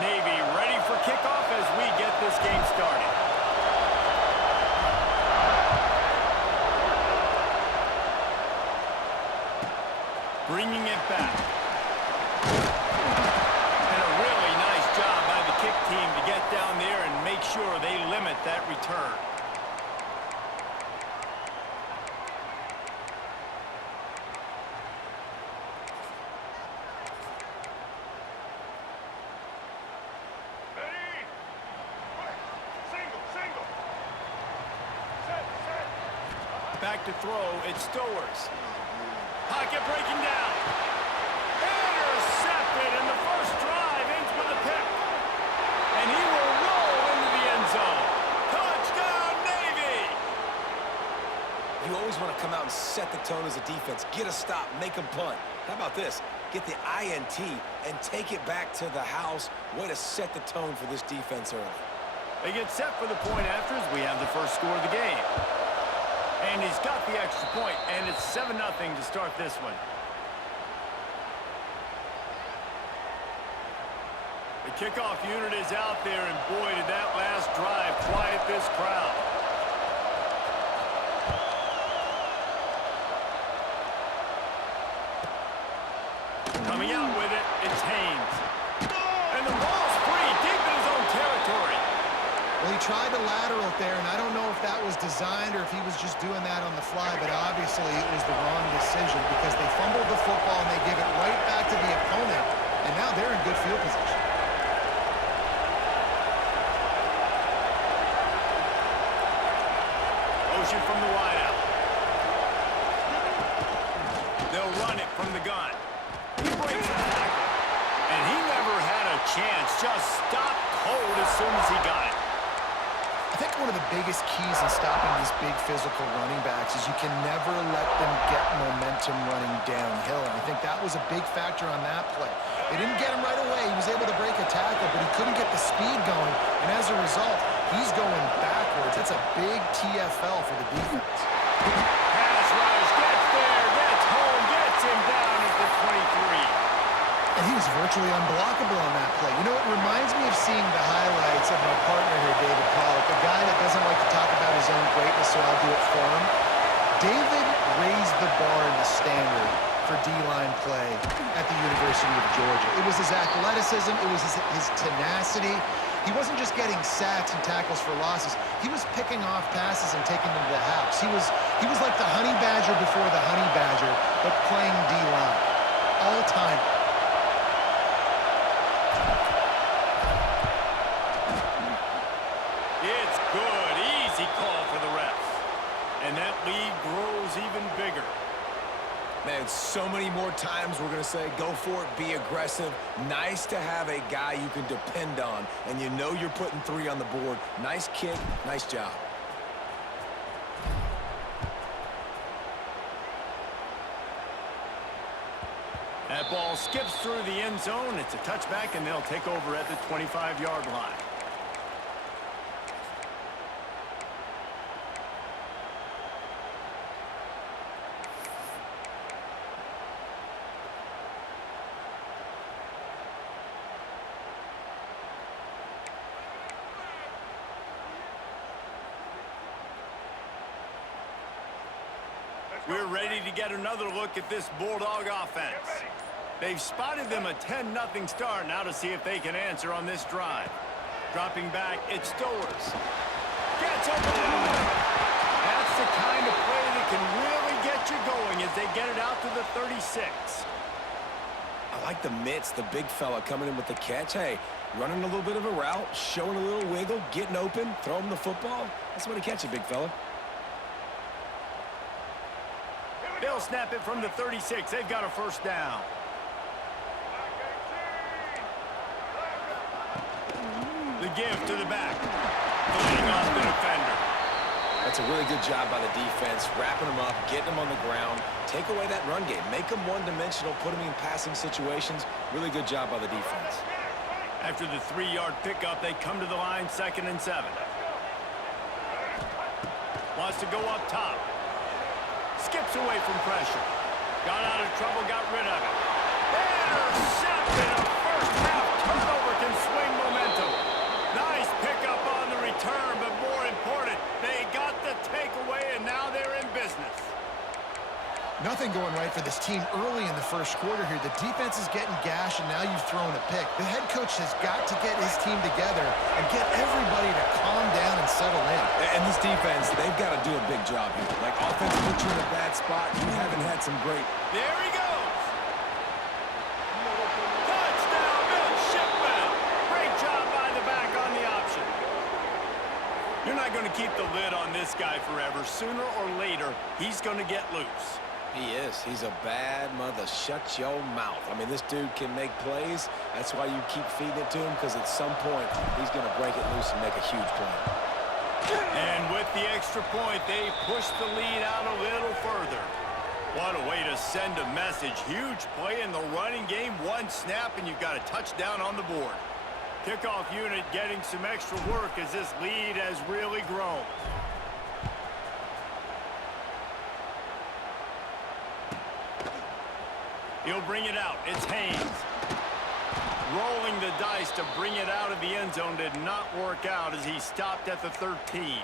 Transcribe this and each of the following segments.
Navy ready for kickoff as we get this game started. Bringing it back. And a really nice job by the kick team to get down there and make sure they limit that return. Back to throw, it's Stowers. Pocket breaking down. Intercepted, and the first drive ends with a pick. And he will roll into the end zone. Touchdown, Navy! You always want to come out and set the tone as a defense. Get a stop, make them punt. How about this? Get the INT and take it back to the house. Way to set the tone for this defense early. They get set for the point after as we have the first score of the game. And he's got the extra point, and it's 7-0 to start this one. The kickoff unit is out there, and boy, did that last drive quiet this crowd. Coming out with it, it's Haynes. And the ball's free, deep in his own territory. Well, he tried to lateral it there, and I don't know if that was designed or if he was just doing that on the fly, but obviously it was the wrong decision because they fumbled the football and they give it right back to the opponent, and now they're in good field position. Motion from the wideout. They'll run it from the gun. He breaks the tackle, and he never had a chance. Just stopped cold as soon as he got it. I think one of the biggest keys in stopping these big physical running backs is you can never let them get momentum running downhill. And I think that was a big factor on that play. They didn't get him right away. He was able to break a tackle, but he couldn't get the speed going. And as a result, he's going backwards. That's a big TFL for the defense. Pass rush, gets there, gets home, gets him down at the 23. And he was virtually unblockable on that play. You know, it reminds me of seeing the highlights of my partner here, David Pollack, a guy that doesn't like to talk about his own greatness, so I'll do it for him. David raised the bar in the standard for D-line play at the University of Georgia. It was his athleticism. It was his tenacity. He wasn't just getting sacks and tackles for losses. He was picking off passes and taking them to the house. He was like the honey badger before the honey badger, but playing D-line. All time. It's good. Easy call for the refs. And that lead grows even bigger. Man, so many more times we're going to say, go for it, be aggressive. Nice to have a guy you can depend on, and you know you're putting 3 on the board. Nice kick, nice job. That ball skips through the end zone. It's a touchback, and they'll take over at the 25-yard line. We're ready to get another look at this Bulldog offense. They've spotted them a 10-0 start. Now to see if they can answer on this drive. Dropping back, it's Stowers. Gets over the middle. That's the kind of play that can really get you going as they get it out to the 36. I like the mitts, the big fella coming in with the catch. Hey, running a little bit of a route, showing a little wiggle, getting open, throw him the football. That's the way to catch it, big fella. They'll snap it from the 36. They've got a first down. The give to the back. Leading off the defender. That's a really good job by the defense, wrapping them up, getting them on the ground. Take away that run game. Make them one-dimensional, put them in passing situations. Really good job by the defense. After the 3-yard pickup, they come to the line, 2nd and 7. Wants to go up top. Skips away from pressure. Got out of trouble, got rid of it. Intercepted. A first half turnover can swing Nothing going right for this team early in the first quarter here. The defense is getting gashed, and now you've thrown a pick. The head coach has got to get his team together and get everybody to calm down and settle in. And this defense, they've got to do a big job here. Like, offense puts you in a bad spot. You haven't had some great... There he goes. Touchdown, Bill Shipwell. Great job by the back on the option. You're not going to keep the lid on this guy forever. Sooner or later, he's going to get loose. He is. He's a bad mother. Shut your mouth. I mean, this dude can make plays. That's why you keep feeding it to him, because at some point, he's going to break it loose and make a huge play. And with the extra point, they push the lead out a little further. What a way to send a message. Huge play in the running game. One snap, and you've got a touchdown on the board. Kickoff unit getting some extra work as this lead has really grown. He'll bring it out. It's Haynes. Rolling the dice to bring it out of the end zone did not work out as he stopped at the 13.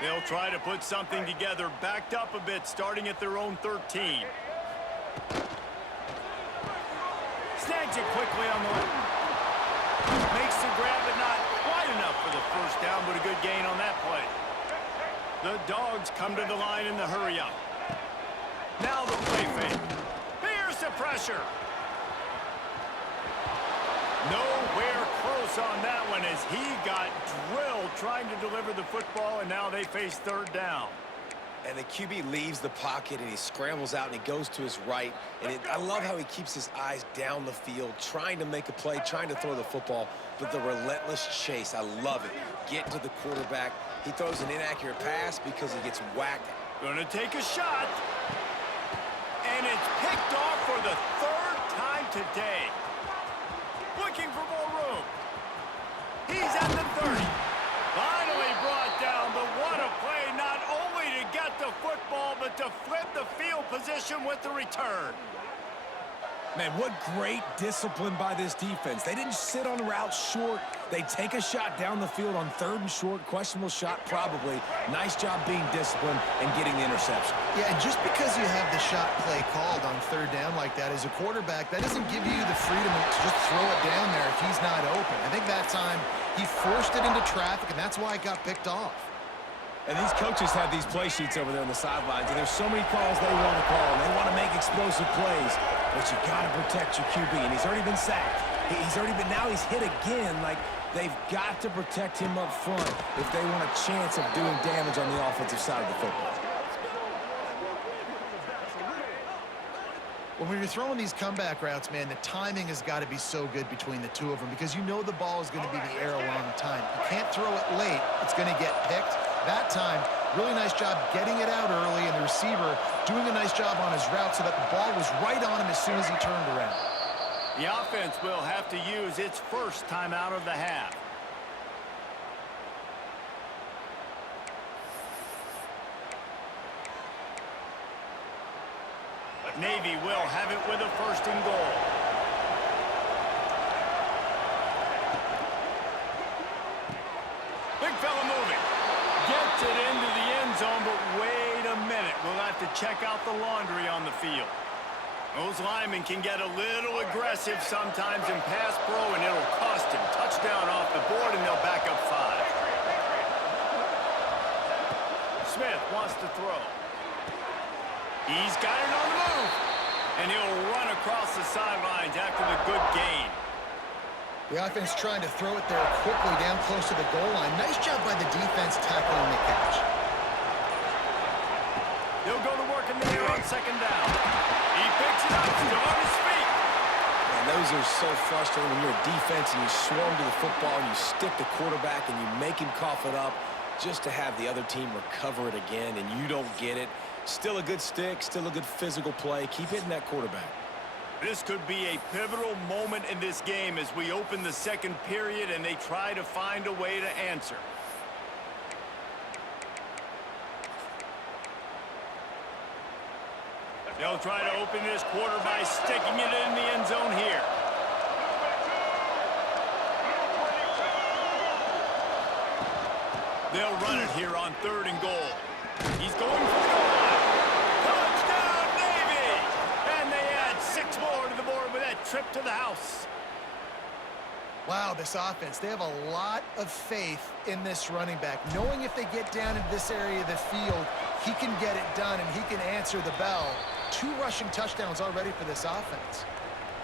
They'll try to put something together, backed up a bit, starting at their own 13. Snags it quickly on the line. Makes the grab, but not quite enough for the first down, but a good gain on that play. The Dogs come to the line in the hurry-up. Now the play fake. Here's the pressure. Nowhere close on that one as he got drilled trying to deliver the football, and now they face third down. And the QB leaves the pocket, and he scrambles out, and he goes to his right. And I love how he keeps his eyes down the field, trying to make a play, trying to throw the football, but the relentless chase, I love it. Get to the quarterback. He throws an inaccurate pass because he gets whacked. Gonna take a shot. And it's picked off for the third time today. Looking for more room. He's at the 30. Finally brought down, but what a play, not only to get the football, but to flip the field position with the return. Man, what great discipline by this defense. They didn't sit on route short. They take a shot down the field on third and short. Questionable shot, probably. Nice job being disciplined and getting the interception. Yeah, and just because you have the shot play called on third down like that as a quarterback, that doesn't give you the freedom to just throw it down there if he's not open. I think that time he forced it into traffic, and that's why it got picked off. And these coaches have these play sheets over there on the sidelines, and there's so many calls they want to call, and they want to make explosive plays, but you got to protect your QB, and he's already been sacked. Now he's hit again. Like, they've got to protect him up front if they want a chance of doing damage on the offensive side of the football. When you're throwing these comeback routes, man, the timing has got to be so good between the two of them because you know the ball is going to be the air a long time. You can't throw it late. It's going to get picked. That time, really nice job getting it out early, and the receiver doing a nice job on his route so that the ball was right on him as soon as he turned around. The offense will have to use its first timeout of the half. Navy will have it with a first and goal. Big fella moving. Gets it into the end zone, but wait a minute. We'll have to check out the laundry on the field. Those linemen can get a little aggressive sometimes in pass pro, and it'll cost him. Touchdown off the board, and they'll back up 5. Smith wants to throw. He's got it on the move. And he'll run across the sidelines after the good gain. The offense trying to throw it there quickly down close to the goal line. Nice job by the defense tackling the catch. He'll go to work in the air on second down. He picks it up, still on his feet. Man, those are so frustrating when you're a defense and you swarm to the football and you stick the quarterback and you make him cough it up just to have the other team recover it again and you don't get it. Still a good stick, still a good physical play. Keep hitting that quarterback. This could be a pivotal moment in this game as we open the second period and they try to find a way to answer. They'll try to open this quarter by sticking it in the end zone here. They'll run it here on 3rd and goal. He's going for the goal line. Touchdown, Navy! And they add 6 more to the board with that trip to the house. Wow, this offense, they have a lot of faith in this running back, knowing if they get down in this area of the field, he can get it done and he can answer the bell. 2 rushing touchdowns already for this offense.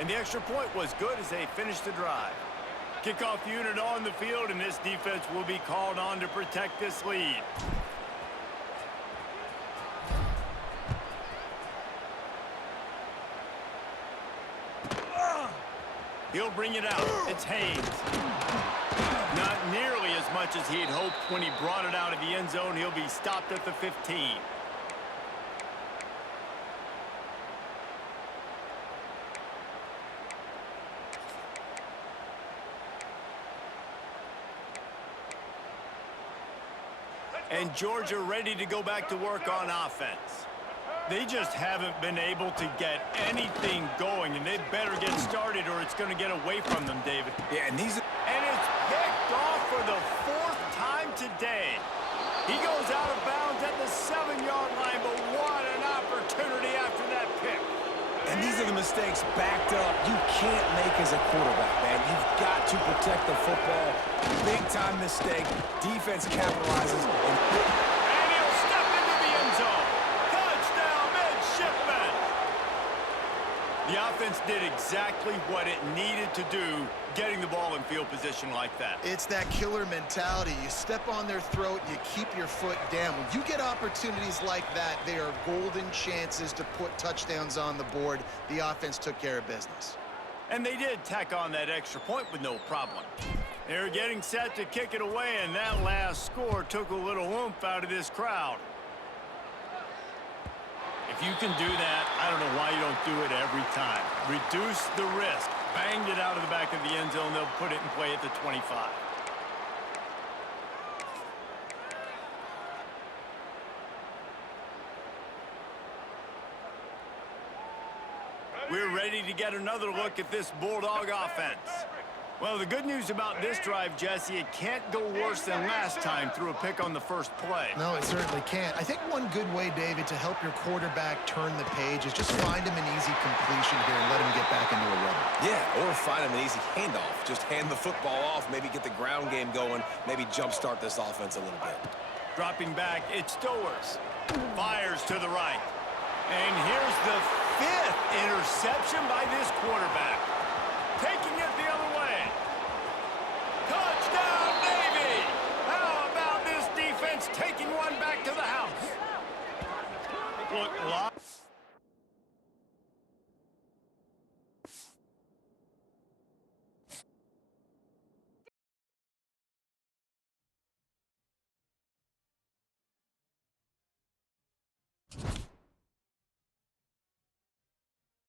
And the extra point was good as they finished the drive. Kickoff unit on the field, and this defense will be called on to protect this lead. He'll bring it out. It's Haynes. Not nearly as much as he'd hoped when he brought it out of the end zone. He'll be stopped at the 15. And Georgia ready to go back to work on offense. They just haven't been able to get anything going, and they better get started or it's going to get away from them, David. Yeah, and it's picked off for the 4th time today. He goes out of bounds at the 7-yard line, but what an opportunity after that pick. And these are the mistakes backed up you can't make as a quarterback, man. You've got to protect the football. Big-time mistake. Defense capitalizes. And he'll step into the end zone. Touchdown, midshipman. The offense did exactly what it needed to do, getting the ball in field position like that. It's that killer mentality. You step on their throat, you keep your foot down. When you get opportunities like that, they are golden chances to put touchdowns on the board. The offense took care of business. And they did tack on that extra point with no problem. They're getting set to kick it away, and that last score took a little oomph out of this crowd. If you can do that, I don't know why you don't do it every time. Reduce the risk. Banged it out of the back of the end zone. They'll put it in play at the 25. We're ready to get another look at this Bulldog offense. Well, the good news about this drive, Jesse, it can't go worse than last time through a pick on the first play. No, it certainly can't. I think one good way, David, to help your quarterback turn the page is just find him an easy completion here and let him get back into a rhythm. Yeah, or find him an easy handoff. Just hand the football off, maybe get the ground game going, maybe jumpstart this offense a little bit. Dropping back, it's Stowers. Fires to the right. And here's the 5th interception by this quarterback. Taking it the other way. Touchdown, Navy! How about this defense taking one back to the house? Look,